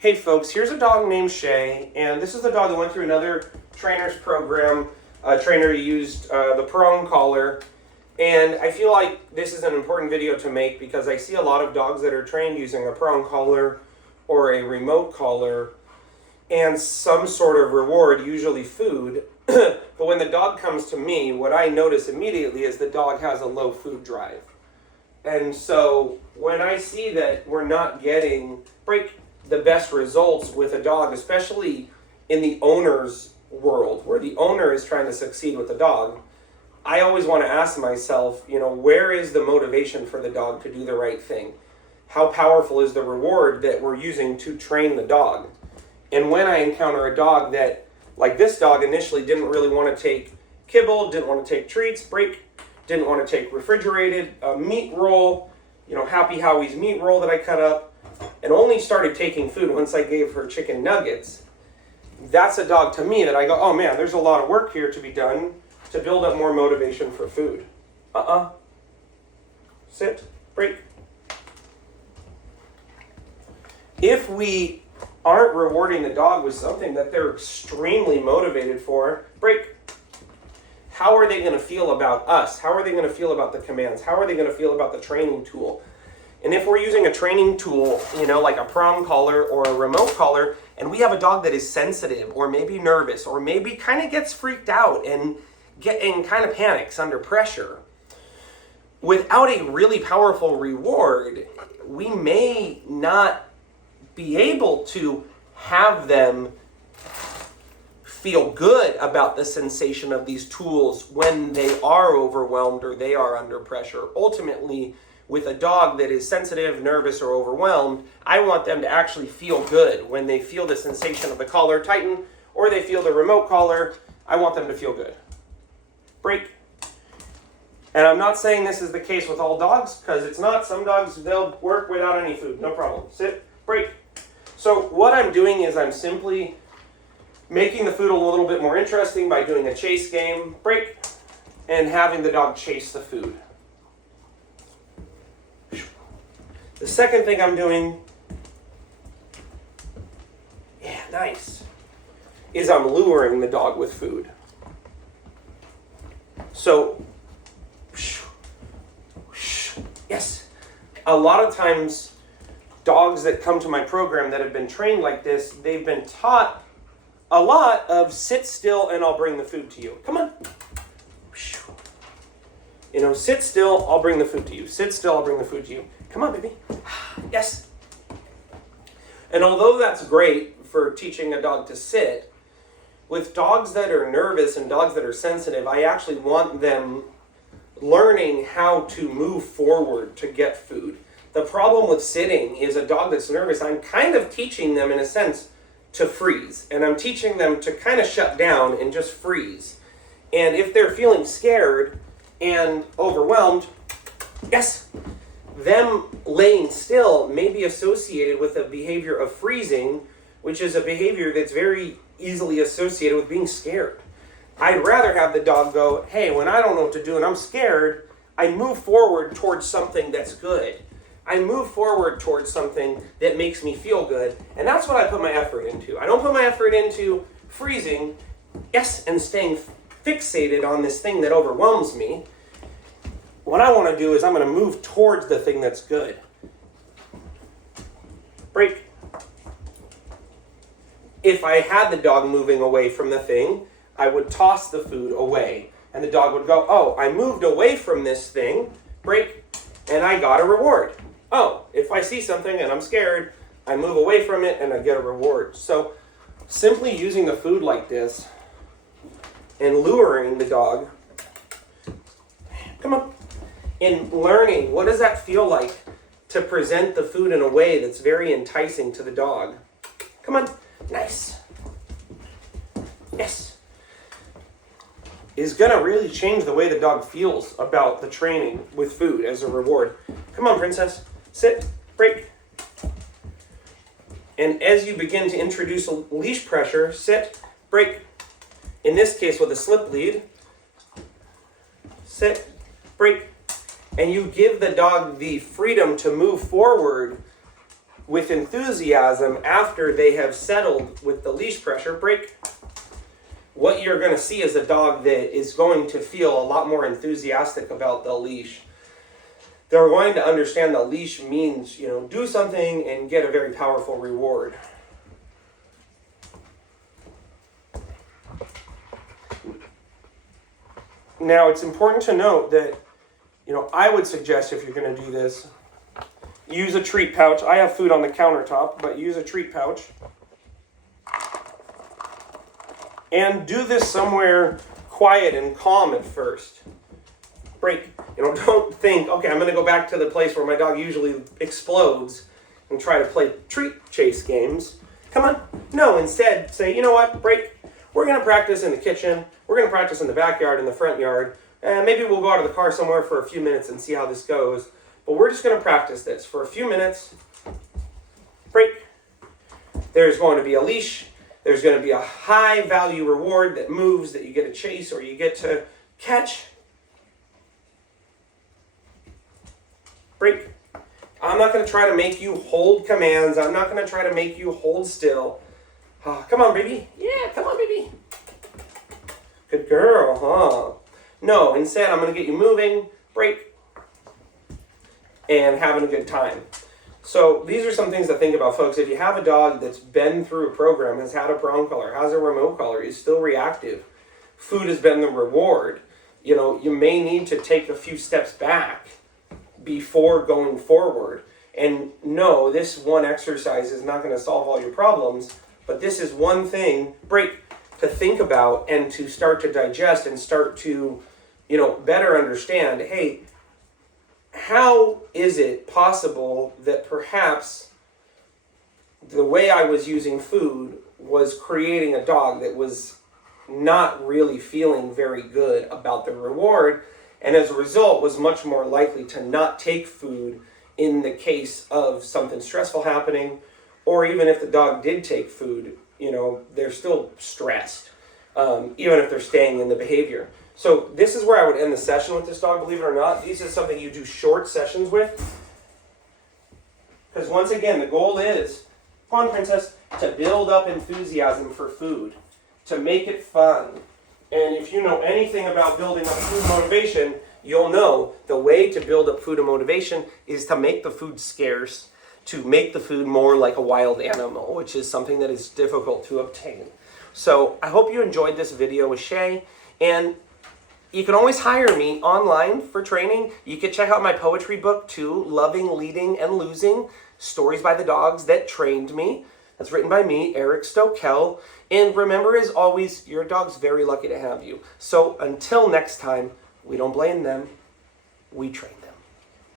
Hey folks, here's a dog named Shay, and this is the dog that went through another trainer's program. A trainer used the prong collar, and I feel like this is an important video to make because I see a lot of dogs that are trained using a prong collar or a remote collar and some sort of reward, usually food. But when the dog comes to me, what I notice immediately is the dog has a low food drive. And so when I see that we're not getting the best results with a dog, especially in the owner's world, where the owner is trying to succeed with the dog, I always want to ask myself, where is the motivation for the dog to do the right thing? How powerful is the reward that we're using to train the dog? And when I encounter a dog that, like this dog, initially didn't really want to take kibble, didn't want to take treats, didn't want to take refrigerated meat roll, Happy Howie's meat roll that I cut up, and only started taking food once I gave her chicken nuggets, that's a dog to me that I go, oh man, there's a lot of work here to be done to build up more motivation for food. Sit, break. If we aren't rewarding the dog with something that they're extremely motivated for, break. How are they going to feel about us? How are they going to feel about the commands? How are they going to feel about the training tool? And if we're using a training tool, like a prong collar or a remote collar, and we have a dog that is sensitive or maybe nervous or maybe kind of gets freaked out and kind of panics under pressure, without a really powerful reward, we may not be able to have them feel good about the sensation of these tools when they are overwhelmed or they are under pressure. Ultimately, with a dog that is sensitive, nervous, or overwhelmed, I want them to actually feel good when they feel the sensation of the collar tighten or they feel the remote collar. I want them to feel good. Break. And I'm not saying this is the case with all dogs, because it's not. Some dogs, they'll work without any food, no problem. Sit, break. So what I'm doing is I'm simply making the food a little bit more interesting by doing a chase game, break, and having the dog chase the food. The second thing I'm doing, nice, is I'm luring the dog with food. So, yes, a lot of times dogs that come to my program that have been trained like this, they've been taught a lot of sit still and I'll bring the food to you. Come on. Sit still, I'll bring the food to you. Sit still, I'll bring the food to you. Come on, baby. Yes. And although that's great for teaching a dog to sit, with dogs that are nervous and dogs that are sensitive, I actually want them learning how to move forward to get food. The problem with sitting is a dog that's nervous, I'm kind of teaching them, in a sense, to freeze. And I'm teaching them to kind of shut down and just freeze. And if they're feeling scared and overwhelmed, yes, them laying still may be associated with a behavior of freezing, which is a behavior that's very easily associated with being scared. I'd rather have the dog go, hey, when I don't know what to do and I'm scared, I move forward towards something that's good. I move forward towards something that makes me feel good, and that's what I put my effort into. I don't put my effort into freezing, and staying fixated on this thing that overwhelms me. What I want to do is I'm going to move towards the thing that's good. Break. If I had the dog moving away from the thing, I would toss the food away. And the dog would go, oh, I moved away from this thing, break, and I got a reward. Oh, if I see something and I'm scared, I move away from it and I get a reward. So simply using the food like this and luring the dog, come on, and learning what does that feel like to present the food in a way that's very enticing to the dog. Come on, nice. Yes. Is going to really change the way the dog feels about the training with food as a reward. Come on, princess. Sit, break. And as you begin to introduce a leash pressure, sit, break. In this case with a slip lead, sit, break. And you give the dog the freedom to move forward with enthusiasm after they have settled with the leash pressure, break. What you're going to see is a dog that is going to feel a lot more enthusiastic about the leash. They're going to understand the leash means, do something and get a very powerful reward. Now, it's important to note that, I would suggest if you're going to do this, use a treat pouch. I have food on the countertop, but use a treat pouch. And do this somewhere quiet and calm at first. Break. Don't think, okay, I'm going to go back to the place where my dog usually explodes and try to play treat chase games. Come on. No, instead, say, you know what, break. We're going to practice in the kitchen. We're going to practice in the backyard, in the front yard. And maybe we'll go out of the car somewhere for a few minutes and see how this goes. But we're just going to practice this for a few minutes. Break. There's going to be a leash. There's going to be a high value reward that moves, that you get to chase or you get to catch. Break. I'm not going to try to make you hold commands. I'm not going to try to make you hold still. Oh, come on, baby. Yeah, come on, baby. Good girl, huh? No, instead I'm going to get you moving. Break. And having a good time. So these are some things to think about, folks. If you have a dog that's been through a program, has had a prong collar, has a remote collar, is still reactive, food has been the reward, you may need to take a few steps back before going forward. And no, this one exercise is not going to solve all your problems, but this is one thing, break, to think about and to start to digest and start to, better understand, hey, how is it possible that perhaps the way I was using food was creating a dog that was not really feeling very good about the reward, and as a result was much more likely to not take food in the case of something stressful happening, or even if the dog did take food, they're still stressed, even if they're staying in the behavior. So this is where I would end the session with this dog, believe it or not. This is something you do short sessions with. Because once again, the goal is, come on, princess, to build up enthusiasm for food, to make it fun. And if you know anything about building up food motivation, you'll know the way to build up food and motivation is to make the food scarce, to make the food more like a wild animal, which is something that is difficult to obtain. So I hope you enjoyed this video with Shay, and you can always hire me online for training. You can check out my poetry book too, Loving, Leading, and Losing, Stories by the Dogs That Trained Me. That's written by me, Eric Stokel. And remember, as always, your dog's very lucky to have you. So until next time, we don't blame them, we train them.